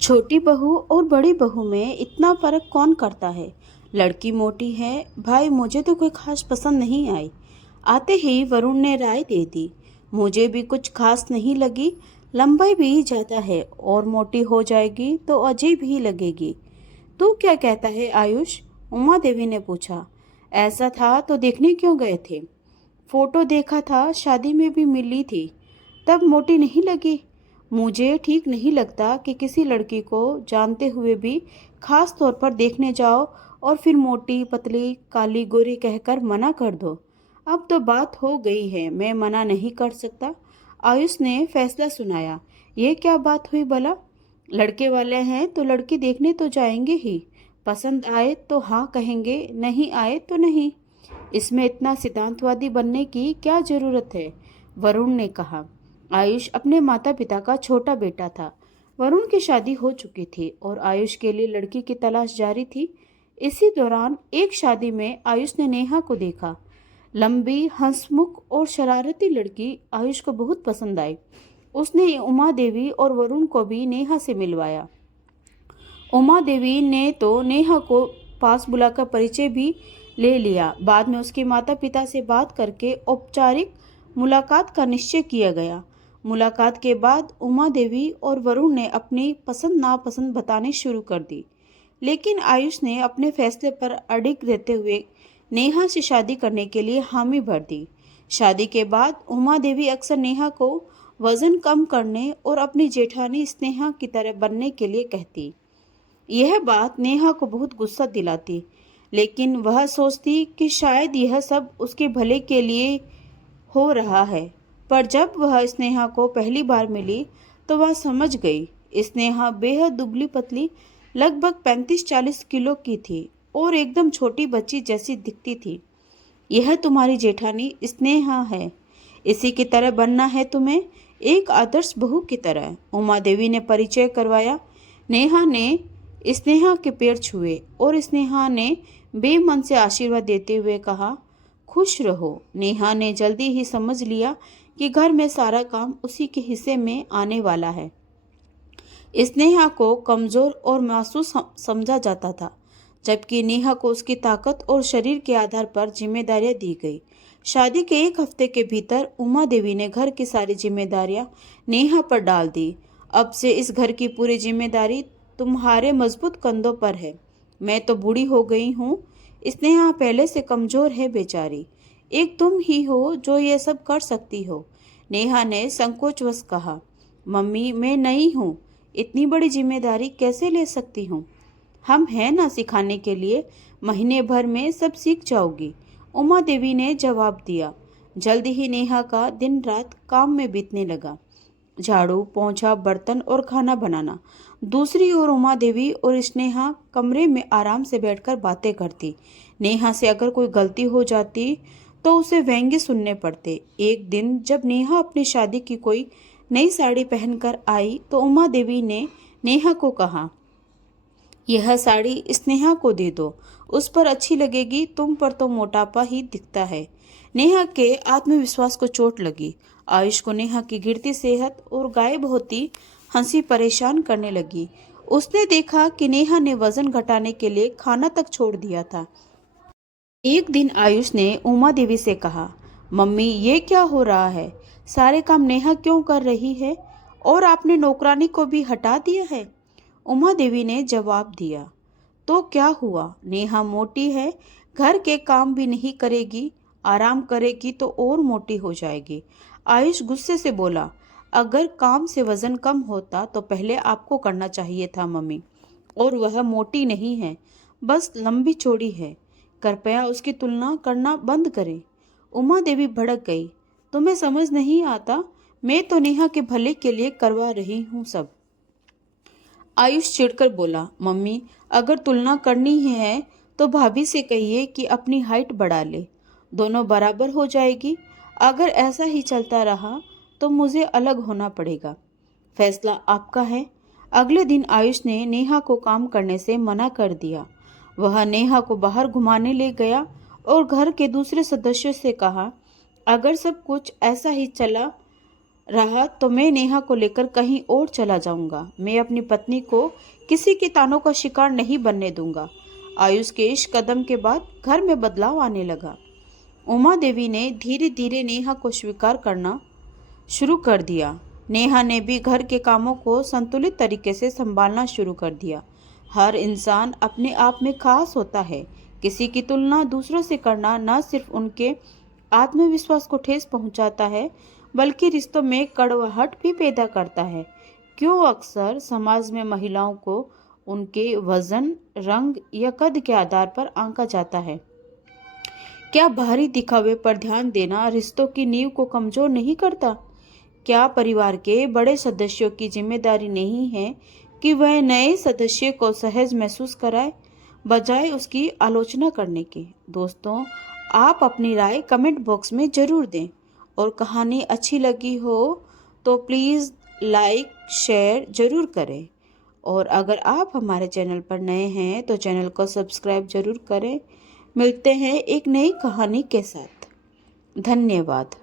छोटी बहू और बड़ी बहू में इतना फर्क कौन करता है। लड़की मोटी है। भाई मुझे तो कोई खास पसंद नहीं आई। आते ही वरुण ने राय दे दी। मुझे भी कुछ खास नहीं लगी। लंबाई भी ज़्यादा है और मोटी हो जाएगी तो अजीब ही लगेगी। तू क्या कहता है आयुष? उमा देवी ने पूछा। ऐसा था तो देखने क्यों गए थे? फोटो देखा था, शादी में भी मिली थी, तब मोटी नहीं लगी। मुझे ठीक नहीं लगता कि किसी लड़की को जानते हुए भी खास तौर पर देखने जाओ और फिर मोटी पतली काली गोरी कहकर मना कर दो। अब तो बात हो गई है, मैं मना नहीं कर सकता। आयुष ने फैसला सुनाया। ये क्या बात हुई भला? लड़के वाले हैं तो लड़की देखने तो जाएंगे ही। पसंद आए तो हाँ कहेंगे, नहीं आए तो नहीं। इसमें इतना सिद्धांतवादी बनने की क्या जरूरत है? वरुण ने कहा। आयुष अपने माता पिता का छोटा बेटा था। वरुण की शादी हो चुकी थी और आयुष के लिए लड़की की तलाश जारी थी। इसी दौरान एक शादी में आयुष ने नेहा को देखा। लंबी, हंसमुख और शरारती लड़की आयुष को बहुत पसंद आई। उसने उमा देवी और वरुण को भी नेहा से मिलवाया। उमा देवी ने तो नेहा को पास बुलाकर परिचय भी ले लिया। बाद में उसके माता पिता से बात करके औपचारिक मुलाकात का निश्चय किया गया। मुलाकात के बाद उमा देवी और वरुण ने अपनी पसंद नापसंद बतानी शुरू कर दी, लेकिन आयुष ने अपने फैसले पर अडिग रहते हुए नेहा से शादी करने के लिए हामी भर दी। शादी के बाद उमा देवी अक्सर नेहा को वजन कम करने और अपनी जेठानी स्नेहा की तरह बनने के लिए कहती। यह बात नेहा को बहुत गुस्सा दिलाती, लेकिन वह सोचती कि शायद यह सब उसके भले के लिए हो रहा है। पर जब वह स्नेहा को पहली बार मिली तो वह समझ गई। स्नेहा बेहद दुबली पतली, लगभग 35-40 किलो की थी और एकदम छोटी बच्ची जैसी दिखती थी। यह तुम्हारी जेठानी स्नेहा है। इसी की तरह बनना है तुम्हें, एक आदर्श बहू की तरह, उमा देवी ने परिचय करवाया। नेहा ने स्नेहा के पैर छुए और स्नेहा ने बेमन से आशीर्वाद देते हुए कहा, खुश रहो। नेहा ने जल्दी ही समझ लिया कि घर में सारा काम उसी के हिस्से में आने वाला है। स्नेहा को कमजोर और मासूस समझा जाता था, जबकि नेहा को उसकी ताकत और शरीर के आधार पर जिम्मेदारियां दी गई। शादी के एक हफ्ते के भीतर उमा देवी ने घर की सारी जिम्मेदारियां नेहा पर डाल दी। अब से इस घर की पूरी जिम्मेदारी तुम्हारे मजबूत कंधों पर है। मैं तो बूढ़ी हो गई हूँ। स्नेहा पहले से कमजोर है बेचारी। एक तुम ही हो जो ये सब कर सकती हो। नेहा ने संकोचवश कहा। मम्मी, मैं नई हूँ, इतनी बड़ी जिम्मेदारी कैसे ले सकती हूँ? हम हैं ना सिखाने के लिए, महीने भर में सब सीख जाओगी, उमा देवी ने जवाब दिया। जल्दी ही नेहा का दिन रात काम में बीतने लगा। झाड़ू, पोंछा, बर्तन और खाना बनाना। दूसरी ओर उमा देवी और स्नेहा कमरे में आराम से बैठकर बातें करती। नेहा से अगर कोई गलती हो जाती तो उसे व्यंग्य सुनने पड़ते। एक दिन जब नेहा अपनी शादी की कोई नई साड़ी पहनकर आई तो उमा देवी ने नेहा को कहा, यह साड़ी स्नेहा को दे दो, उस पर अच्छी लगेगी, तुम पर तो मोटापा ही दिखता है। नेहा के आत्मविश्वास को चोट लगी। आयुष को नेहा की गिरती सेहत और गायब होती हंसी परेशान करने लगी। उसने देखा कि नेहा ने वजन घटाने के लिए खाना तक छोड़ दिया था। एक दिन आयुष ने उमा देवी से कहा, मम्मी ये क्या हो रहा है? सारे काम नेहा क्यों कर रही है और आपने नौकरानी को भी हटा दिया है? उमा देवी ने जवाब दिया, तो क्या हुआ? नेहा मोटी है, घर के काम भी नहीं करेगी, आराम करेगी तो और मोटी हो जाएगी। आयुष गुस्से से बोला, अगर काम से वजन कम होता तो पहले आपको करना चाहिए था मम्मी, और वह मोटी नहीं है, बस लंबी चौड़ी है। कृपया उसकी तुलना करना बंद करें। उमा देवी भड़क गई, तुम्हें समझ नहीं आता, मैं तो नेहा के भले के लिए करवा रही हूँ सब। आयुष चिढ़कर बोला, मम्मी अगर तुलना करनी ही है तो भाभी से कहिए कि अपनी हाइट बढ़ा ले, दोनों बराबर हो जाएगी। अगर ऐसा ही चलता रहा तो मुझे अलग होना पड़ेगा। फैसला आपका है। अगले दिन आयुष ने नेहा को काम करने से मना कर दिया। वह नेहा को बाहर घुमाने ले गया और घर के दूसरे सदस्यों से कहा, अगर सब कुछ ऐसा ही चला रहा तो मैं नेहा को लेकर कहीं और चला जाऊंगा। मैं अपनी पत्नी को किसी के तानों का शिकार नहीं बनने दूंगा। आयुष के इस कदम के बाद घर में बदलाव आने लगा। उमा देवी ने धीरे धीरे नेहा को स्वीकार करना शुरू कर दिया। नेहा ने भी घर के कामों को संतुलित तरीके से संभालना शुरू कर दिया। हर इंसान अपने आप में खास होता है। किसी की तुलना दूसरों से करना न सिर्फ उनके आत्मविश्वास को ठेस पहुंचाता है, बल्कि रिश्तों में कड़वाहट भी पैदा करता है। क्यों अक्सर समाज में महिलाओं को उनके वजन, रंग या कद के आधार पर आंका जाता है? क्या बाहरी दिखावे पर ध्यान देना रिश्तों की नींव को कमजोर नहीं करता? क्या परिवार के बड़े सदस्यों की जिम्मेदारी नहीं है कि वह नए सदस्य को सहज महसूस कराए, बजाय उसकी आलोचना करने के? दोस्तों, आप अपनी राय कमेंट बॉक्स में ज़रूर दें, और कहानी अच्छी लगी हो तो प्लीज़ लाइक शेयर ज़रूर करें। और अगर आप हमारे चैनल पर नए हैं तो चैनल को सब्सक्राइब ज़रूर करें। मिलते हैं एक नई कहानी के साथ। धन्यवाद।